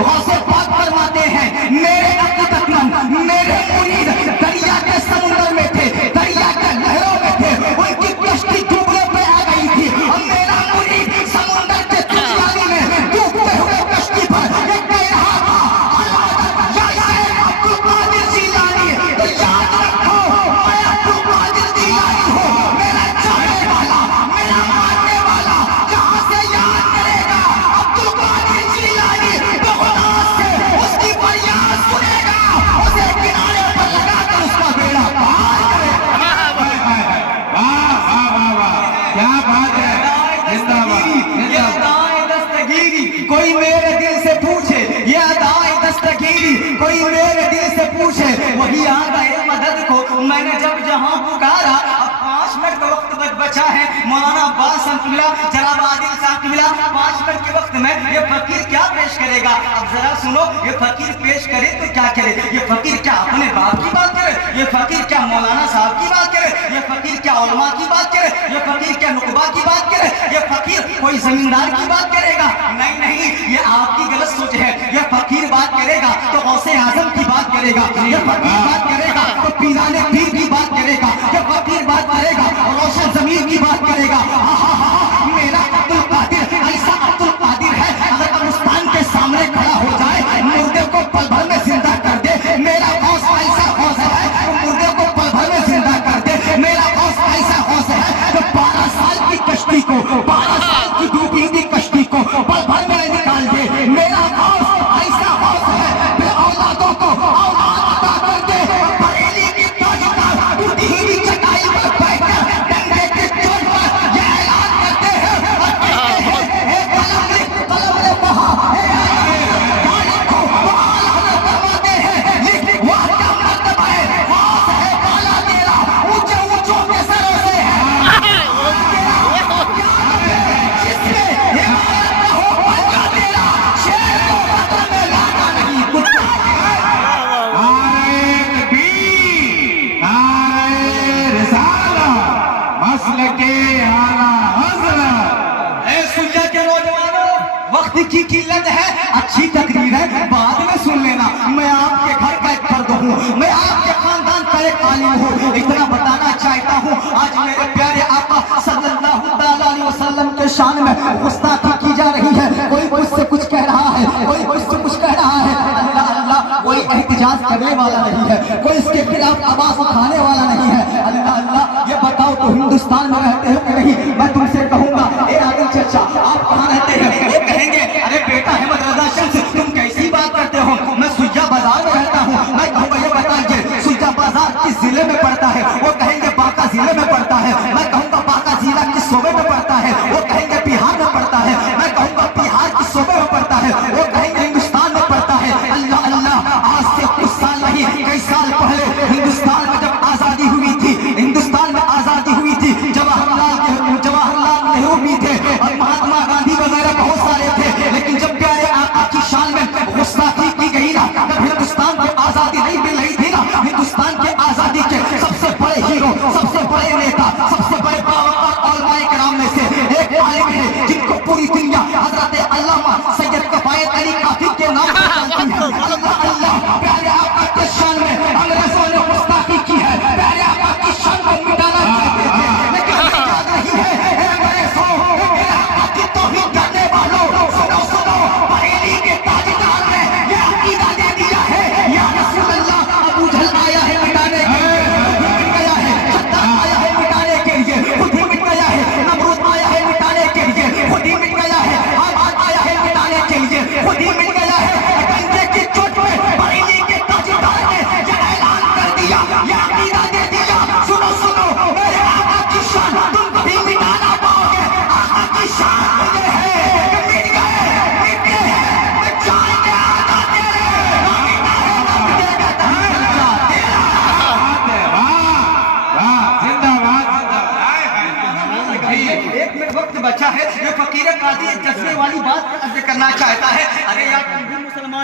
غوث پاک فرماتے ہیں میرے عقیدتمند میرے مرید دریا کے سمندر میں تھے، دریا کے لہروں میں تھے، ان کی کشتی ڈوبنے پہ آ گئی تھی، اور میرا مرید سمندر کے تنگیالی میں ڈوبتے ہوئے کشتی پر یہ کہہ رہا تھا یا شیخ عبد القادر جیلانی، تو یاد رکھو میں عبد القادر جیلانی ہوں، میرا چاہنے والا میرا ماننے والا جہاں سے یاد کرے گا عبد القادر جیلانی بغداد سے اس کی فریاد سنے گا، اسے کنارے پر لگا کر اس کا بیڑا پار کرے گا۔ کیا بات ہے، زندہ باد، یہ ادائے دستگیری کوئی میرے دل سے پوچھے، یہ ادائے دستگیری کوئی میرے دل سے پوچھے، وہی آ گئے مدد کو میں نے جب جہاں پکارا۔ اب 5 منٹ کا وقت بچا ہے، مولانا عباس صاحب ملا، جناب عادل صاحب ملا، 5 منٹ کے وقت میں یہ فقیر کیا پیش کرے گا؟ اب ذرا سنو، یہ فقیر پیش کرے تو کیا کرے؟ یہ فقیر کیا اپنے باپ کی بات کرے؟ یہ فقیر کیا مولانا صاحب کی بات کرے؟ یہ فقیر کیا علماء کی بات کرے؟ یہ فقیر کیا نقبہ کی بات کرے؟ یہ فقیر کوئی زمیندار کی بات کرے گا؟ نہیں نہیں، یہ آپ کی غلط سوچ ہے۔ یہ فقیر بات کرے گا تو غوث اعظم کی بات کرے گا، یہ فقیر بات کرے گا تو پیران پیر کی بات کرے گا، یہ فقیر بات کرے گا روشن ضمیر کی بات کرے گا۔ میرا عبد القادر ایسا عبد القادر ہے، اگر افغانستان کے سامنے کھڑا ہو جائے مردے کو پل بھر میں زندہ کر دے۔ میرا غوث ایسا غوث ہے جو مردے کو پل بھر میں زندہ کر دے۔ میرا غوث ایسا غوث ہے جو 12 سال کی کشتی کو، 12 سال کی ڈوبی ہوئی کشتی کو پل بھر میں نکال دے۔ میرا غوث ایسا غوث ہے بے اولادوں کو اولاد عطا کر دے۔ بریلی کی تاجدار ٹوٹی ہوئی چٹائی پر بیٹھ کر ڈنڈے کی چوٹ پر یہ اعلان کرتے ہیں اور کہتے ہیں اے قلم لکھ، قلم نے کہا اے تاریخ کو وہ اعلان کرواتے ہیں لکھ، وہ کیا مرتبہ ہے، غوث ہے بالا تیرا اونچے اونچوں کے سروں سے ہے، جس میں عمارت نہ ہو بنگلہ تیرا، شیر کو قطر میں لانا نہیں کتا۔ نعرہ تکبیر، نعرہ رسالت، مسلک اعلیٰ حضرت۔ اے سنیا کے نوجوانوں، وقت کی قلت ہے، اچھی تقریر ہے بعد میں سن لینا۔ میں آپ کے گھر کا ایک فرد ہوں، میں آپ کے خاندان کا ایک عالم ہوں، اتنا بتانا چاہتا ہوں آج میرے پیارے آقا صلی اللہ تعالیٰ علیہ وسلم کے شان میں گستاخی کی جا رہی ہے۔ کوئی مجھ سے کچھ کہہ رہا ہے، کوئی مجھ سے کچھ کہہ رہا ہے، اللہ اللہ، کوئی احتجاج کرنے والا نہیں ہے، کوئی اس کے خلاف آواز اٹھانے والا نہیں ہے۔ اللہ اللہ، یہ بتاؤ تو ہندوستان میں رہتے ہو کہ نہیں؟ میں تم سے کہوں گا اے عادل چچا آپ کہاں رہتے ہیں؟ وہ کہیں گے ارے بیٹا احمد رضا شمس تم کیسی بات کرتے ہو، میں سویا بازار میں رہتا ہوں۔ میں کہوں گا یہ بتائیے سویا بازار کس ضلع میں پڑتا ہے؟ وہ کہیں گے باقا ضلع میں پڑتا ہے۔ میں کہوں گا باقا ضلع کس صوبے میں پڑتا ہے؟ وہ کہیں گے بہار میں پڑتا ہے۔ میں کہوں گا بہار کس صوبے میں پڑتا ہے؟ وہ کہیں گے ہندوستان میں پڑتا ہے۔ اللہ اللہ، آج سے کچھ سال نہیں کئی سال پہلے ہندوستان میں جب آزادی ہوئی تھی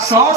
100